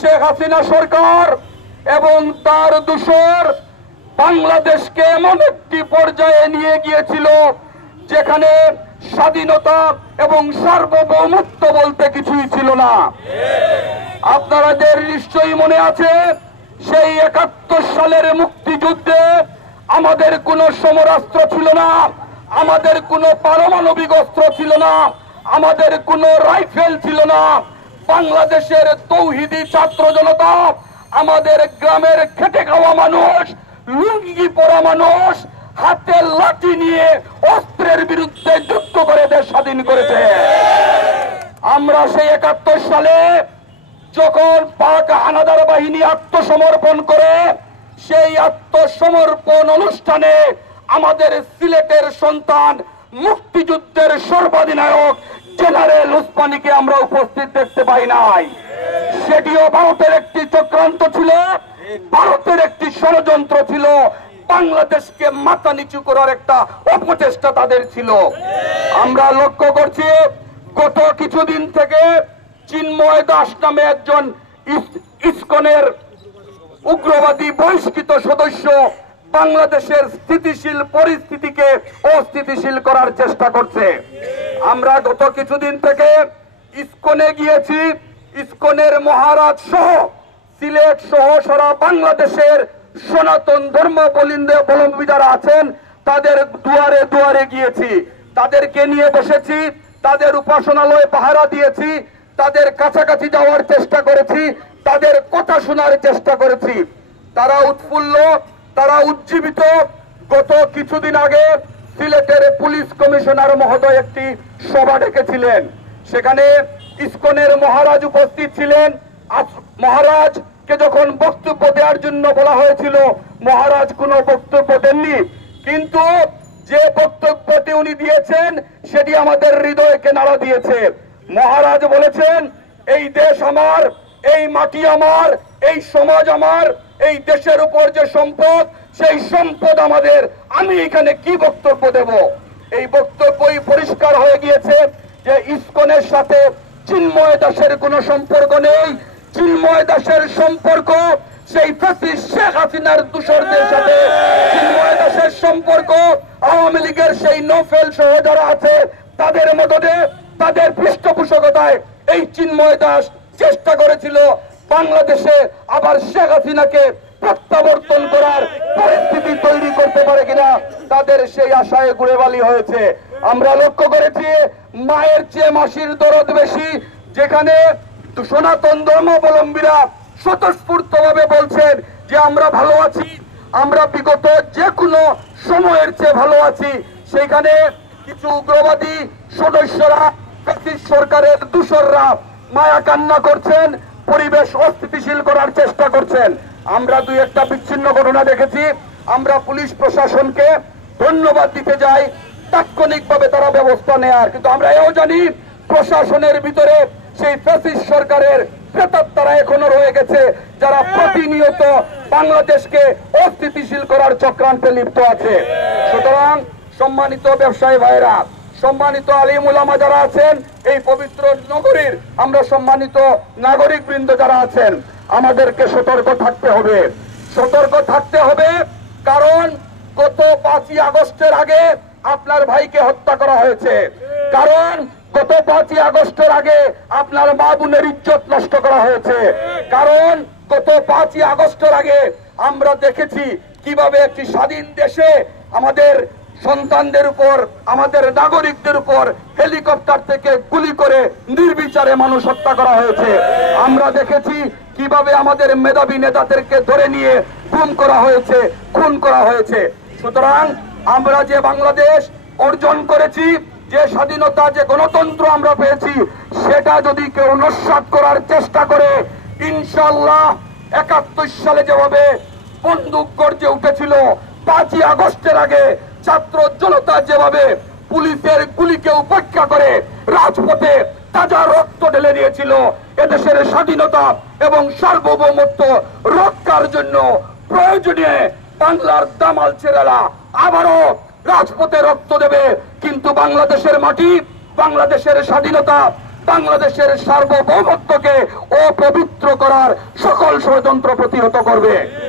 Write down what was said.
শেখ হাসিনা সরকার এবং তার দূষর বাংলাদেশকে এমন একটি পর্যায়ে নিয়ে গিয়েছিল যেখানে স্বাধীনতা এবং সার্বভৌমত্ব বলতে কিছুই ছিল না। আপনাদের নিশ্চয়ই মনে আছে সেই 71 সালের মুক্তিযুদ্ধে আমাদের কোনো সমরাস্ত্র ছিল না, আমাদের কোনো পারমাণবিক অস্ত্র ছিল না, আমাদের কোনো রাইফেল ছিল না। বাংলাদেশের তৌহিদি ছাত্র জনতা, আমাদের গ্রামের খেটে খাওয়া মানুষ, লুঙ্গি পরা মানুষ হাতে লাঠি নিয়ে অস্ত্রের বিরুদ্ধে যুদ্ধ করে দেশ স্বাধীন করেছে। আমরা সেই 71 সালে যখন পাক হানাদার বাহিনী আত্মসমর্পণ করে, সেই আত্মসমর্পণ অনুষ্ঠানে আমাদের সিলেটের সন্তান মুক্তিযুদ্ধের সর্বাধিনায়ক জেনারেল উসমানীকে আমরা উপস্থিত দেখতে পাই নাই। সেটিও ভারতের একটি চক্রান্ত ছিল, ভারতের একটি ষড়যন্ত্র ছিল, বাংলাদেশকে মাথা নিচু করার একটা অপচেষ্টা তাদের ছিল। আমরা লক্ষ্য করছি গত কিছুদিন থেকে চিন্ময় দাস নামে একজন ইসকনের উগ্রবাদী বহিষ্কৃত সদস্য বাংলাদেশের স্থিতিশীল পরিস্থিতিকে অস্থিতিশীল করার চেষ্টা করছে। আমরা গত কিছুদিন থেকে ইসকনে গিয়েছি। ইসকনের মহারাজ সহ সিলেট সহ সারা বাংলাদেশের সনাতন ধর্মাবলম্বী যারা আছেন তাদের দুয়ারে দুয়ারে গিয়েছি, তাদেরকে নিয়ে বসেছি, তাদের উপাসনালয়ে পাহারা দিয়েছি, তাদের কাছাকাছি যাওয়ার চেষ্টা করেছি, তাদের কথা শোনার চেষ্টা করেছি। তারা উৎফুল্ল, তারা উজ্জীবিত। গত কিছুদিন আগে সিলেটের পুলিশ কমিশনার মহোদয় একটি সভা ডেকেছিলেন, সেখানে ইসকনের মহারাজ উপস্থিত ছিলেন। মহারাজকে যখন বক্তব্য দেওয়ার জন্য বলা হয়েছিল, মহারাজ কোনো বক্তব্য দেননি, কিন্তু যে বক্তব্যটি উনি দিয়েছেন সেটি আমাদের হৃদয়কে নাড়া দিয়েছে। মহারাজ বলেছেন, এই দেশ আমার, এই মাটি আমার, এই সমাজ আমার, এই দেশের উপর যে সম্পদ সেই সম্পদ আমাদের, আমি এখানে কি বক্তব্য দেব? এই বক্তব্যই পরিষ্কার হয়ে গিয়েছে যে ইসকনের সাথে চিন্ময় দাসের কোনো সম্পর্ক নেই। চিন্ময় দাসের সম্পর্ক সেই ফ্যাসিস্ট শেখ হাসিনার দূষরদের সাথে। চিন্ময় দাসের সম্পর্ক আওয়ামী লীগের সেই নফেল সহ যারা আছে তাদের মদদে, তাদের পৃষ্ঠপোষকতায় এই চিন্ময় দাস চেষ্টা করেছিল বাংলাদেশে আবার শেখ হাসিনাকে প্রত্যাবর্তন করার পরিস্থিতি তৈরি করতে পারে কিনা, তাদের সেই আশায় গুড়েবালি হয়েছে। আমরা লক্ষ্য করেছি মায়ের চেয়ে মাসির দরদ বেশি, যেখানে সনাতন ধর্মাবলম্বীরা স্বতঃস্ফূর্ত ভাবে বলছেন যে আমরা ভালো আছি, আমরা বিগত যে কোনো সময়ের চেয়ে ভালো আছি, সেখানে কিছু উগ্রবাদী সদস্যরা, সরকারের দূষররা মায়া কান্না করছেন, পরিবেশ অস্থিতিশীল করার চেষ্টা করছেন। আমরা দুই একটা বিচ্ছিন্ন ঘটনা দেখেছি। আমরা পুলিশ প্রশাসনকে ধন্যবাদ দিতে যাই তাৎক্ষণিকভাবে তারা ব্যবস্থা নেয়ার, কিন্তু আমরা এও জানি প্রশাসনের ভিতরে সেই ফ্যাসিস্ট সরকারের প্রেতাত্মারা এখনো রয়ে গেছে, যারা প্রতিনিয়ত বাংলাদেশকে অস্থিতিশীল করার চক্রান্তে লিপ্ত আছে। সুতরাং সম্মানিত ব্যবসায়ী ভাইরা, সম্মানিত আলিম উলামা যারা আছেন এই পবিত্র নগরীর, আমরা সম্মানিত নাগরিক বৃন্দ যারা আছেন, আমাদেরকে সতর্ক থাকতে হবে। সতর্ক থাকতে হবে কারণ গত 5ই আগস্টের আগে আপনার ভাইকে হত্যা করা হয়েছে, কারণ গত 5ই আগস্টের আগে আপনার মা বোনের ইজ্জত নষ্ট করা হয়েছে, কারণ গত 5ই আগস্টের আগে আমরা দেখেছি কিভাবে একটি স্বাধীন দেশে আমাদের সন্তানদের উপর, আমাদের নাগরিকদের উপর হেলিকপ্টার থেকে গুলি করে নির্বিচারে মানুষ হত্যা করা হয়েছে। আমরা দেখেছি কিভাবে আমাদের মেধাবী নেতাদেরকে ধরে নিয়ে গুম করা হয়েছে, খুন করা হয়েছে। সুতরাং আমরা যে বাংলাদেশ অর্জন করেছি, যে স্বাধীনতা, যে গণতন্ত্র আমরা পেয়েছি, সেটা যদি কেউ নস্যাৎ করার চেষ্টা করে, ইনশাআল্লাহ 71 সালে যেভাবে বন্দুক গর্জে উঠেছিল, 5ই আগস্টের আগে ছাত্র জনতা যেভাবে পুলিশের গুলিকে উপেক্ষা করে রাজপথে তাজা রক্ত ঢেলে দিয়েছিল, এদেশের স্বাধীনতা এবং সার্বভৌমত্ব রক্ষার জন্য প্রয়োজনে বাংলার দামাল ছেলেরা আবারও রাজপথে রক্ত দেবে। কিন্তু বাংলাদেশের মাটি, বাংলাদেশের স্বাধীনতা, বাংলাদেশের সার্বভৌমত্বকে অপবিত্র করার সকল ষড়যন্ত্র প্রতিহত করবে।